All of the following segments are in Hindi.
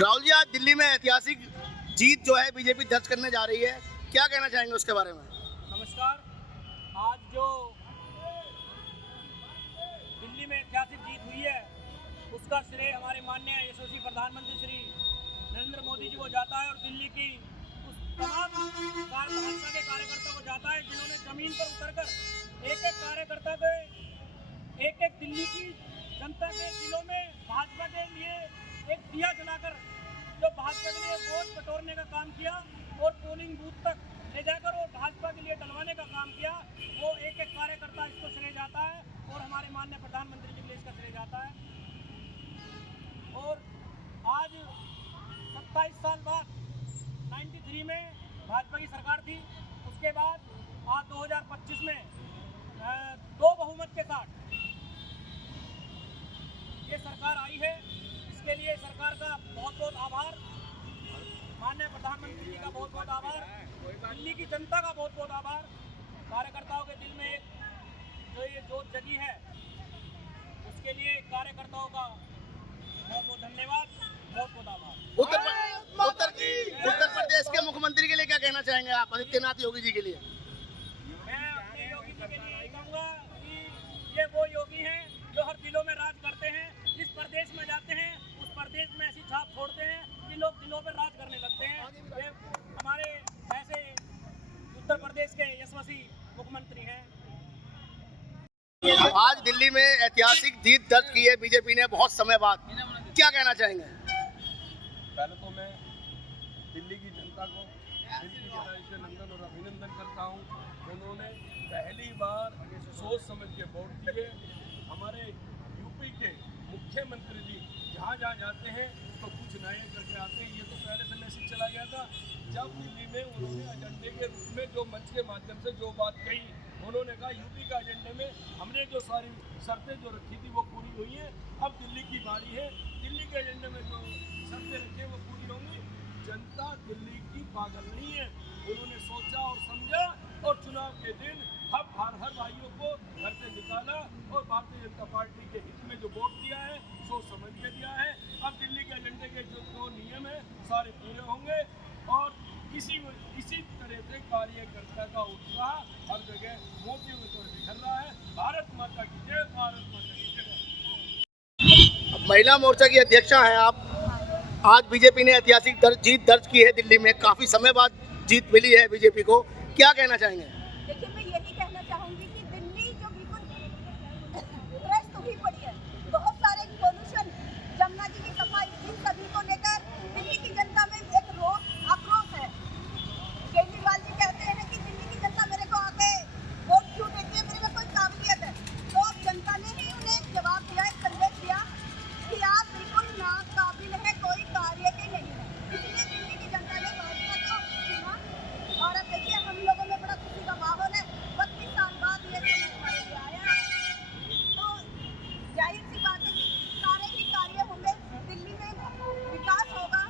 राहुल जी, आज दिल्ली में ऐतिहासिक जीत जो है बीजेपी दर्ज करने जा रही है, क्या कहना चाहेंगे उसके बारे में? नमस्कार। आज जो दिल्ली में ऐतिहासिक जीत हुई है उसका श्रेय हमारे माननीय यशस्वी प्रधानमंत्री श्री नरेंद्र मोदी जी को जाता है और दिल्ली की उस तमाम भाजपा के कार्यकर्ताओं को जाता है जिन्होंने जमीन पर उतरकर एक एक कार्यकर्ता के एक दिल्ली की जनता के दिलों में भाजपा के लिए एक दिया जलाकर जो भाजपा के लिए वोट बटोरने का काम किया और पोलिंग बूथ तक ले जाकर और भाजपा के लिए डलवाने का काम किया, वो एक एक कार्यकर्ता इसको श्रेय जाता है और हमारे माननीय प्रधानमंत्री जी के लिए इसका श्रेय जाता है। और आज 27 साल बाद 93 में भाजपा की सरकार थी, उसके बाद आज 2025 में दो बहुमत के साथ ये सरकार आई है। इसके लिए सरकार का बहुत बहुत आभार, माननीय प्रधानमंत्री जी का बहुत बहुत आभार, दिल्ली की जनता का बहुत बहुत आभार, कार्यकर्ताओं के दिल में एक जो ये जोत जगी है उसके लिए कार्यकर्ताओं का बहुत बहुत धन्यवाद, बहुत बहुत आभार। उत्तर प्रदेश के मुख्यमंत्री के लिए क्या कहना चाहेंगे आप, आदित्यनाथ योगी जी के लिए? मैं अपने योगी जी के लिए यही कहूँगा कि ये वो योगी हैं जो हर दिलों में राज करते हैं। जिस प्रदेश में जाते हैं उस प्रदेश में ऐसी छाप छोड़ते हैं कि लोग दिलों पर राज करने लगते हैं। ये हमारे ऐसे उत्तर प्रदेश के यशस्वी मुख्यमंत्री हैं। आज दिल्ली में ऐतिहासिक जीत दर्ज की है बीजेपी ने बहुत समय बाद, क्या कहना चाहेंगे? पहले तो मैं दिल्ली की जनता को दिल की गहराई से नंदन और अभिनंदन करता हूँ। उन्होंने पहली बार सोच समझ के वोट दिए। हमारे यूपी के मुख्यमंत्री जी जहाँ जहाँ जाते हैं तो कुछ नए करके आते हैं। ये तो पहले से मैसेज चला गया था। जब दिल्ली में उन्होंने एजेंडे के रूप में जो मंच के माध्यम से जो बात कही, उन्होंने कहा यूपी का एजेंडे में हमने जो सारी शर्तें जो रखी थी वो पूरी हुई हैं, अब दिल्ली की बारी है। दिल्ली के एजेंडे में जो शर्तें रखी वो पूरी होंगी। जनता दिल्ली की पागल नहीं है। उन्होंने सोचा और समझा और चुनाव के दिन हर भाइयों को घर से निकाला और भारतीय जनता पार्टी के हित में जो वोट दिया है सोच समझ के दिया है। अब दिल्ली के एजेंडे के जो नियम है सारे पूरे होंगे और इसी तरह से कार्यकर्ता का उत्साह हर जगह मोदी में तो दिख रहा है। भारत माता की जय, भारत माता की जय। महिला मोर्चा की अध्यक्षा हैं आप। आज बीजेपी ने ऐतिहासिक जीत दर्ज की है दिल्ली में, काफी समय बाद जीत मिली है बीजेपी को, क्या कहना चाहेंगे? देखिए, मैं यही कहना चाहूंगी कि दिल्ली जो बिल्कुल त्रस्त हुई पड़ी है, बहुत सारे पोल्यूशन, जमुना जी की सफाई, इन सभी को लेकर दिल्ली की जनता में एक रोष आक्रोश है। केजरीवाल जी कहते हैं कि दिल्ली की जनता मेरे को आके वोट क्यों देती है, मेरे में कोई काबिलियत है। तो जनता ने ही उन्हें जवाब दिया, एक संदेश दिया कि आप बिल्कुल नाकाबिल है, कोई कार्य के नहीं है। इसलिए दिल्ली की जनता ने भाजपा को चुना और अब देखिए हम लोगों में बड़ा खुशी का माहौल है। 32 साल बाद ये समय हमारे लिए आया है, तो जाहिर सी बात है कि सारे ही कार्य होंगे, दिल्ली में विकास होगा,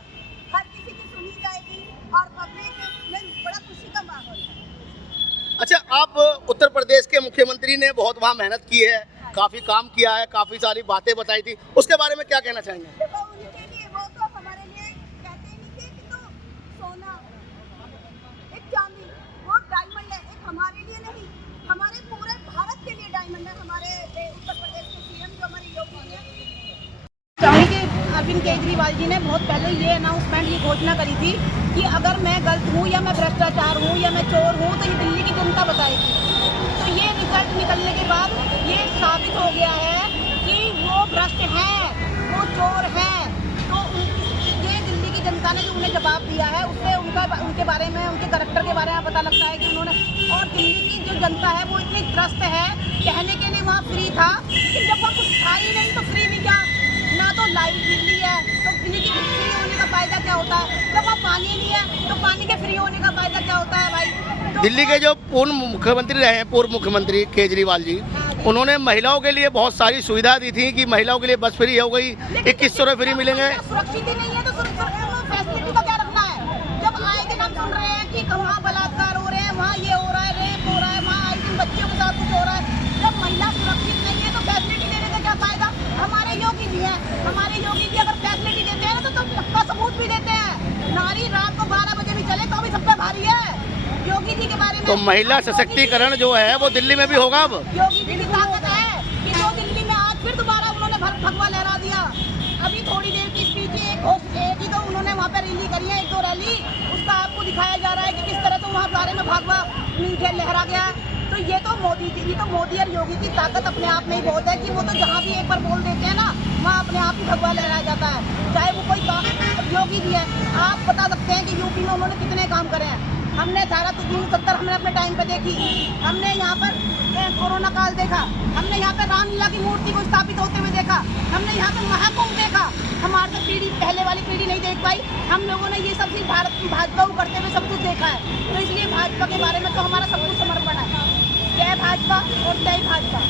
हर किसी की सुनी जाएगी और पब्लिक में बड़ा खुशी का माहौल है। अच्छा, आप उत्तर प्रदेश के मुख्यमंत्री ने बहुत वहाँ मेहनत की है, काफी काम किया है, काफी सारी बातें बताई थी, उसके बारे में क्या कहना चाहेंगे? देखो, उनके लिए वो तो हमारे लिए कहते ही नहीं थे कि तो सोना, एक चांदी, वो डायमंड है। एक हमारे लिए नहीं, हमारे पूरे भारत के लिए डायमंड है। हमारे उत्तर प्रदेश के सीएम जो हमारे योगी हैं, अरविंद केजरीवाल जी ने बहुत पहले ये अनाउंसमेंट, ये घोषणा करी थी कि अगर मैं गलत हूँ या मैं भ्रष्टाचार हूँ या मैं चोर हूँ तो ये दिल्ली की जनता बताएगी। तो ये रिजल्ट निकलने के बाद ये साबित हो गया है कि वो भ्रष्ट हैं, वो चोर हैं। तो ये दिल्ली की जनता ने जो उन्हें जवाब दिया है उससे उनके बारे में, उनके करैक्टर के बारे में पता लगता है कि उन्होंने, और दिल्ली की जो जनता है वो इतनी त्रस्त है। कहने के लिए वहाँ फ्री था, लेकिन जब वहाँ कुछ था ही नहीं तो फ्री भी क्या, ना तो लाइट बिजली है तो बिजली की फ्री होने का फायदा क्या होता है, जब वहाँ पानी नहीं है तो पानी के फ्री होने का फायदा क्या होता है भाई। तो दिल्ली के जो पूर्व मुख्यमंत्री रहे हैं, पूर्व मुख्यमंत्री केजरीवाल जी, उन्होंने महिलाओं के लिए बहुत सारी सुविधा दी थी कि महिलाओं के लिए बस फ्री हो गई, 2100 फ्री मिलेंगे। सुरक्षित ही नहीं है तो फैसिलिटी का क्या रखना है? जब आए दिन हम सुन रहे हैं कि वहाँ बलात्कार हो रहे हैं, वहाँ ये हो रहा है, रेप हो रहा है, वहाँ आए दिन बच्चियों के साथ कुछ हो रहा है। जब महिला सुरक्षित नहीं है तो फैसिलिटी देने का क्या फायदा? हमारे योगी जी हैं, हमारे योगी जी अगर फैसिलिटी देते हैं तो सबका सबूत भी देते हैं। नारी रात को 12 बजे भी चले तो भी सब पे भारी है। योगी जी के बारे में तो महिला सशक्तिकरण जो है वो दिल्ली में भी होगा अब। योगी जी की ताकत है कि जो दिल्ली में आज फिर दोबारा उन्होंने भगवा लहरा दिया। अभी थोड़ी देर की स्पीच एक ही तो उन्होंने वहाँ पे रैली करी है, 1-2 रैली, उसका आपको दिखाया जा रहा है कि किस तरह तो वहाँ बारे में भगवा लहरा गया। तो ये तो मोदी और योगी की ताकत अपने आप में ही बहुत है कि वो तो जहाँ भी एक बार बोल देते हैं ना, वहाँ अपने आप ही भगवा लहराया जाता है। चाहे वो कोई योगी जी है, आप बता सकते हैं कि यूपी में उन्होंने कितने काम करे हैं। हमने धारा 370 हमने अपने टाइम पे देखी, हमने यहाँ पर कोरोना काल देखा, हमने यहाँ पर रामलीला की मूर्ति को स्थापित होते हुए देखा, हमने यहाँ पर महाकुंभ देखा। हमारे तो पहले वाली पीढ़ी नहीं देख पाई, हम लोगों ने ये सब चीज भाजपा को करते हुए सब कुछ देखा है। तो इसलिए भाजपा के बारे में तो हमारा सब कुछ समर्पण है। जय भाजपा और जय भाजपा।